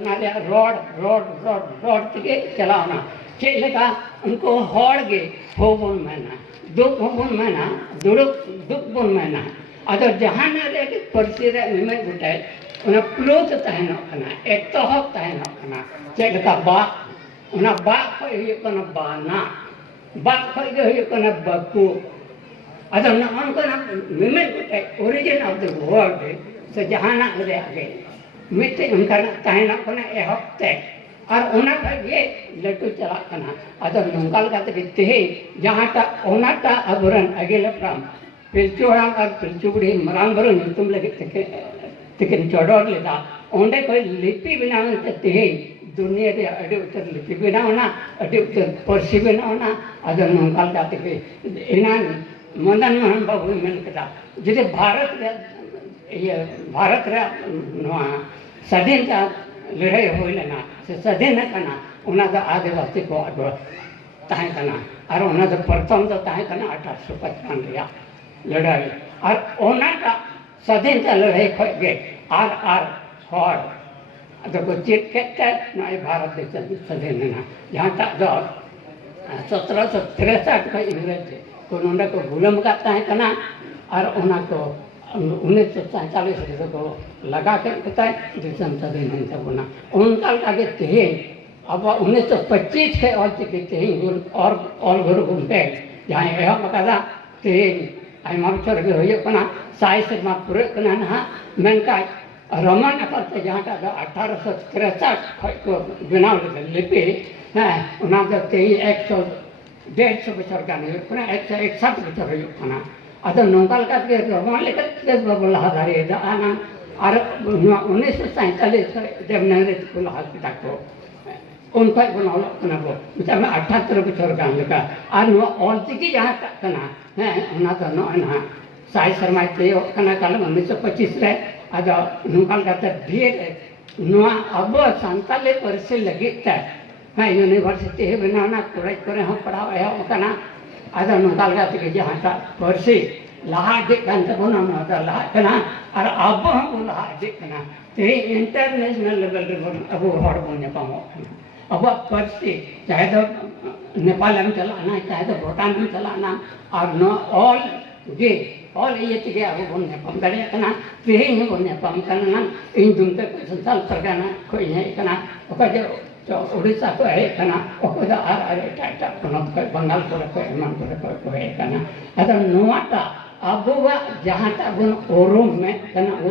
road road road road तक चलाना चेका उनको हड़गे होबन मेना दुख होबन मेना दुड़ुक दुख बन मेना अद जहाना रे पार्सी रे मिमे गुटे उना प्लुत तहनो कना एतहब तहनो कना चेका बा उना बा खय हुय कना बाना बा खय गे हुय कना बकु अद ना उनकना मिमे गुटे ओरिजिन ऑफ द वर्ड से जहाना रे आगे मिटे उनका तहनो कना एहबते और उना ये लटू चला कना अदर नंगाल काते बिते जहाटा ओनाटा अबरन अगेले प्राम पिलचुड़ाम और पिलचुगड़ी मरांग बरो तुम लगे तिकन चोडोर लेदा ओंडे कोई लिपि बनावन ते दुनिया रे अडे उतर लिपि बनावना अडे उतर पर्सी बनावना अदर नंगाल काते के इनान मदन मोहन बाबू मेन कदा जे भारत रे ये भारत रे स्वाधीनता लड़ाई होइलेना से स्वाधीन कना उना द आदिवासी को अडो ताहे कना और उना द प्रथम द ताहे कना 1855 रिया लड़ाई और उना का स्वाधीनता लड़ाई खय गे आर हर अद को चित केते नय भारत देश स्वाधीन ना जहां तक दो 1763 का इंग्रज को उना को गुलाम का ताहे कना और उना को 1947 को लगा कर बताए देशम स्वाधीन होना उनका आगे थे अब 1925 के और थे और गुरु घूमते जहाँ यह मकादा थे आयमा बचर के होइए कना साई से मा पूरे कना ना मेनका रमन करते जहाँ का 1863 को बनाव लिपि है उना ते 100-150 बचर का नहीं कना 161 बचर होइए कना अदर नोंकाल का के रमन लेकर के बबला हदारे दा आना और 1947 देवनागरी स्कूल हॉस्पिटल को उनका बनावल कना को में 78 बचर का लेका और नो ऑलचिकी जहां कना है उना तो नो ना साई शर्मा ते कना काल 1925 रे अद नोंकाल का ढेर नो अब संताले परसे लगित है यूनिवर्सिटी बनाना कोड़े करे हम पढ़ाव है कना अद नोंकाल का के जहां ता परसे लहा दिक kan tabona na da laha kana ar abo हम लहा दिक kana ते इंटरनेशनल लेवल रे अब हड़ बन पाओ अब परसे चाहे तो नेपाल में चलाना चाहे तो भूटान में चलाना और नो ऑल गे ऑल ये के अब बन पाम दरे kana ते ही बन पाम kana इन दुम तक संसाल परगाना कोई है kana ओका जो उड़ीसा को है kana ओको दा आर टाटा कोन बंगाल को एमान को है kana अदा नोवाटा अब जहाँ तक उन ओरुम में